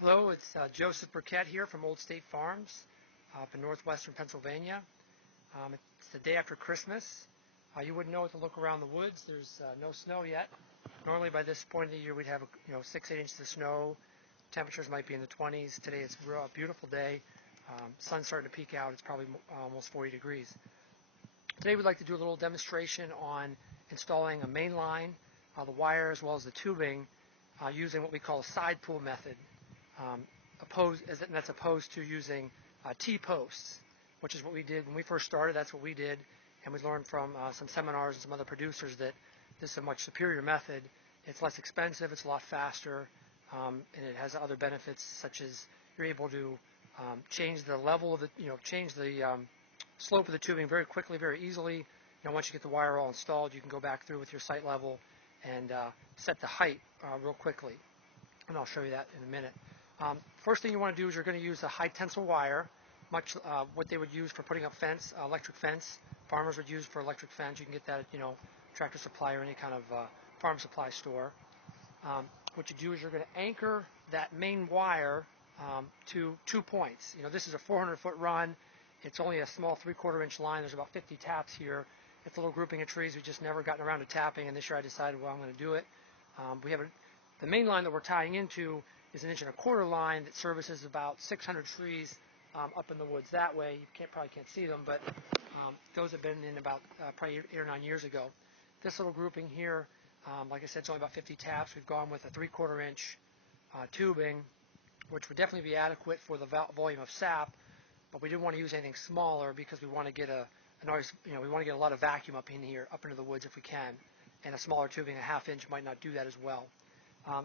Hello, it's Joseph Burkett here from Old State Farms up in northwestern Pennsylvania. It's the day after Christmas. You wouldn't know it to look around the woods. There's no snow yet. Normally by this point of the year we'd have 6-8 inches of snow. Temperatures might be in the 20s. Today it's a beautiful day. Sun's starting to peek out. It's probably almost 40 degrees. Today we'd like to do a little demonstration on installing a main line, the wire as well as the tubing, using what we call a side pull method. That's opposed to using T-posts, which is what we did when we first started. That's what we did, and we learned from some seminars and some other producers that this is a much superior method. It's less expensive, it's a lot faster, and it has other benefits such as you're able to change the level of the, change the slope of the tubing very quickly, very easily. Once you get the wire all installed, you can go back through with your sight level and set the height real quickly, and I'll show you that in a minute. First thing you want to do is you're going to use a high tensile wire, much what they would use for putting up fence, electric fence. Farmers would use for electric fence. You can get that at Tractor Supply or any kind of farm supply store. What you do is you're going to anchor that main wire to 2 points. This is a 400-foot run. It's only a small 3/4 inch line. There's about 50 taps here. It's a little grouping of trees. We've just never gotten around to tapping, and this year I decided, well, I'm going to do it. The main line that we're tying into is 1 1/4 line that services about 600 trees up in the woods that way. You probably can't see them, but those have been in about probably 8 or 9 years ago. This little grouping here, like I said, it's only about 50 taps. We've gone with a 3/4 inch tubing, which would definitely be adequate for the volume of sap, but we didn't want to use anything smaller because we want to get we want to get a lot of vacuum up in here, up into the woods if we can, and a smaller tubing, a 1/2 inch, might not do that as well.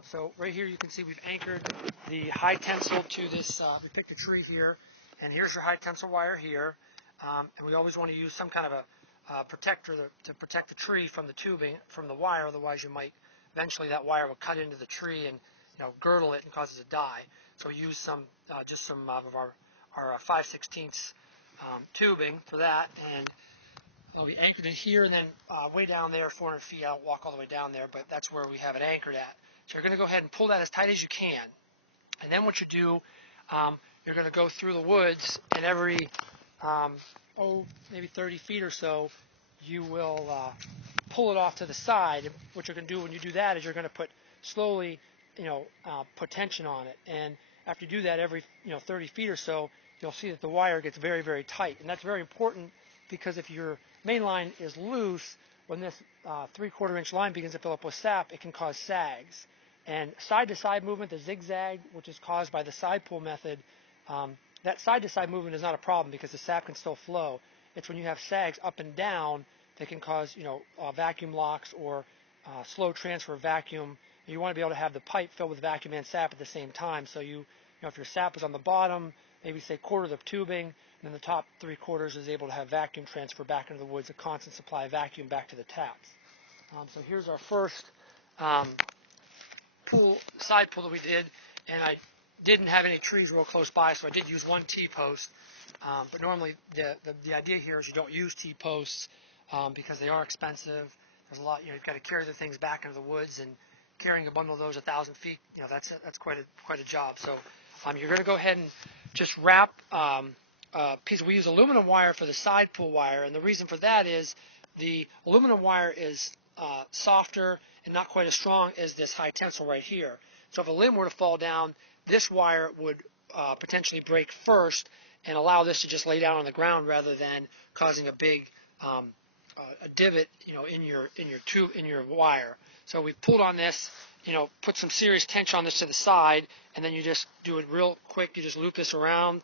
So right here you can see we've anchored the high tensile to this, we picked a tree here, and here's your high tensile wire here, and we always want to use some kind of a protector to protect the tree from the tubing, from the wire, otherwise eventually that wire will cut into the tree and girdle it and cause it to die. So we use just some of our 5/16 tubing for that, and I'll be anchored in here, and then way down there, 400 feet, I'll walk all the way down there, but that's where we have it anchored at. So you're going to go ahead and pull that as tight as you can. And then what you do, you're going to go through the woods, and every, maybe 30 feet or so, you will pull it off to the side. And what you're going to do when you do that is you're going to slowly put tension on it. And after you do that every 30 feet or so, you'll see that the wire gets very, very tight. And that's very important because if your main line is loose, when this 3/4 inch line begins to fill up with sap, it can cause sags. And side-to-side movement, the zigzag, which is caused by the side pull method, that side-to-side movement is not a problem because the sap can still flow. It's when you have sags up and down that can cause vacuum locks or slow transfer of vacuum. You want to be able to have the pipe filled with vacuum and sap at the same time. So if your sap is on the bottom, maybe say 1/4 of the tubing, and then the top 3/4 is able to have vacuum transfer back into the woods, a constant supply of vacuum back to the taps. So here's our first side pull that we did, and I didn't have any trees real close by, so I did use 1 T-post. But normally the idea here is you don't use T-posts because they are expensive. There's a lot, you've got to carry the things back into the woods, and carrying a bundle of those 1,000 feet, that's quite a job. So you're going to go ahead and just wrap piece. We use aluminum wire for the side pull wire, and the reason for that is the aluminum wire is softer and not quite as strong as this high tensile right here. So if a limb were to fall down, this wire would potentially break first and allow this to just lay down on the ground rather than causing a big a divot, in your wire. So we've pulled on this, put some serious tension on this to the side, and then you just do it real quick. You just loop this around,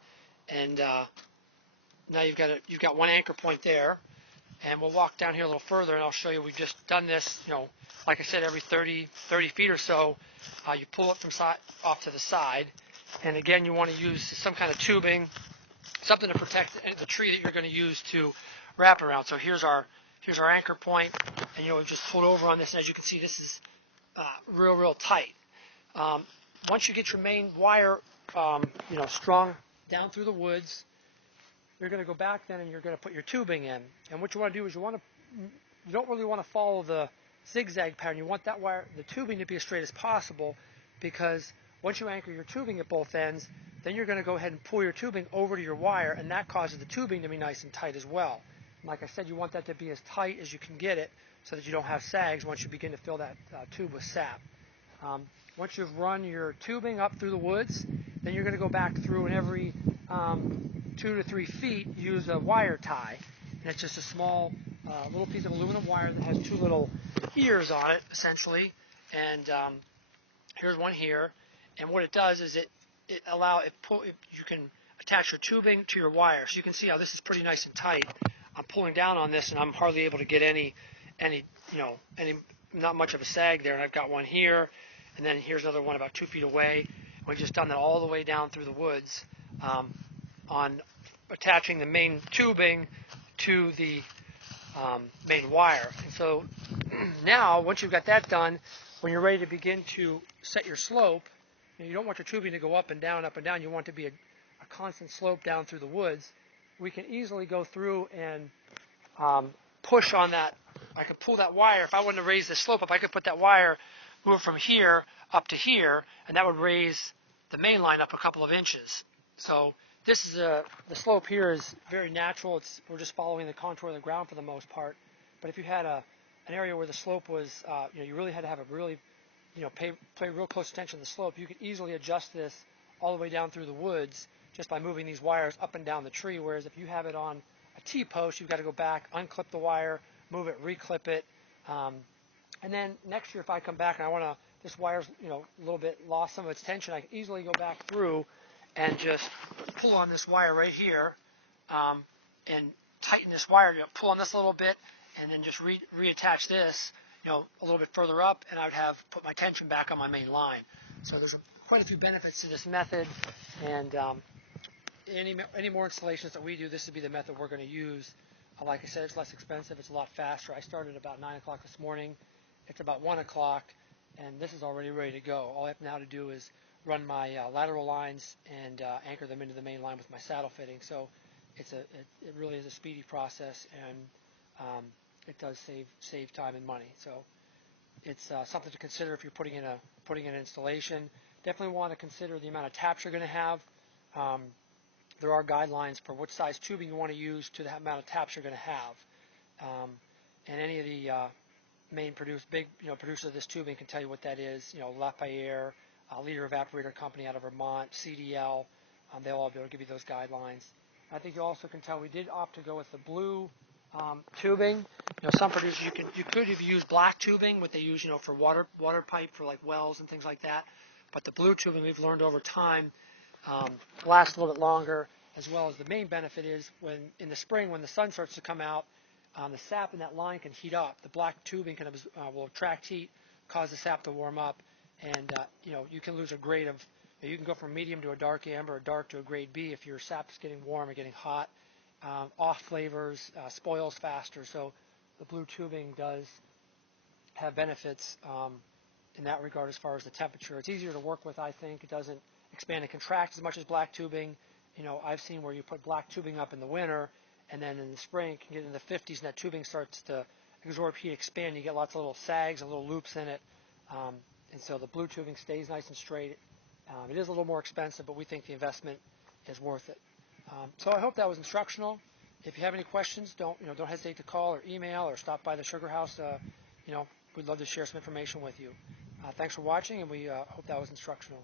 and now you've got 1 anchor point there. And we'll walk down here a little further, and I'll show you. We've just done this, like I said, every 30 feet or so. You pull it off to the side, and again, you want to use some kind of tubing, something to protect the tree that you're going to use to wrap around. So here's our anchor point, and we've just pulled over on this. As you can see, this is real tight. Once you get your main wire, strung down through the woods, you're going to go back then and you're going to put your tubing in. And what you want to do is you don't really want to follow the zigzag pattern. You want that wire, the tubing, to be as straight as possible, because Once you anchor your tubing at both ends, then you're going to go ahead and pull your tubing over to your wire, and that causes the tubing to be nice and tight as well. And like I said, you want that to be as tight as you can get it so that you don't have sags once you begin to fill that tube with sap. Once you've run your tubing up through the woods, then you're going to go back through, and every 2 to 3 feet use a wire tie. And it's just a small little piece of aluminum wire that has 2 little ears on it, essentially. And here's one here. And what it does is you can attach your tubing to your wire. So you can see how this is pretty nice and tight. I'm pulling down on this, and I'm hardly able to get any not much of a sag there. And I've got one here, and then here's another one about 2 feet away. We've just done that all the way down through the woods on attaching the main tubing to the main wire. And so now, once you've got that done, when you're ready to begin to set your slope, you don't want your tubing to go up and down, up and down. You want it to be a constant slope down through the woods. We can easily go through and push on that. I could pull that wire. If I wanted to raise the slope up, I could put that wire, move from here up to here, and that would raise the main line up a couple of inches. So this is the slope here is very natural. We're just following the contour of the ground for the most part. But if you had an area where the slope was, you really had to have a really, pay real close attention to the slope, you could easily adjust this all the way down through the woods just by moving these wires up and down the tree. Whereas if you have it on a T-post, you've got to go back, unclip the wire, move it, reclip it. And then next year, if I come back and I want to, this wire's a little bit lost some of its tension, I can easily go back through and just pull on this wire right here and tighten this wire. Pull on this a little bit and then just reattach this, a little bit further up, and I would have put my tension back on my main line. So there's quite a few benefits to this method, and any more installations that we do, this would be the method we're going to use. Like I said, it's less expensive. It's a lot faster. I started about 9 o'clock this morning. It's about 1 o'clock, and this is already ready to go. All I have now to do is run my lateral lines and anchor them into the main line with my saddle fitting. So it really is a speedy process, and it does save time and money. So it's something to consider if you're putting in an installation. Definitely want to consider the amount of taps you're going to have. There are guidelines for what size tubing you want to use to the amount of taps you're going to have. And any of the main producers of this tubing can tell you what that is. Lapierre, Leader Evaporator Company out of Vermont, CDL, they'll all be able to give you those guidelines. I think you also can tell we did opt to go with the blue tubing. Some producers you could have used black tubing, what they use for water pipe for like wells and things like that. But the blue tubing, we've learned over time, lasts a little bit longer, as well as the main benefit is when in the spring when the sun starts to come out, the sap in that line can heat up. The black tubing will attract heat, cause the sap to warm up, and you can lose a grade of. You can go from medium to a dark amber, or dark to a grade B if your sap is getting warm or getting hot. Off flavors, spoils faster. So the blue tubing does have benefits in that regard as far as the temperature. It's easier to work with, I think. It doesn't expand and contract as much as black tubing. I've seen where you put black tubing up in the winter, and then in the spring it can get in the 50s, and that tubing starts to absorb heat, expand. You get lots of little sags and little loops in it, and so the blue tubing stays nice and straight. It is a little more expensive, but we think the investment is worth it. So I hope that was instructional. If you have any questions, don't hesitate to call or email or stop by the Sugar House. We'd love to share some information with you. Thanks for watching, and we hope that was instructional.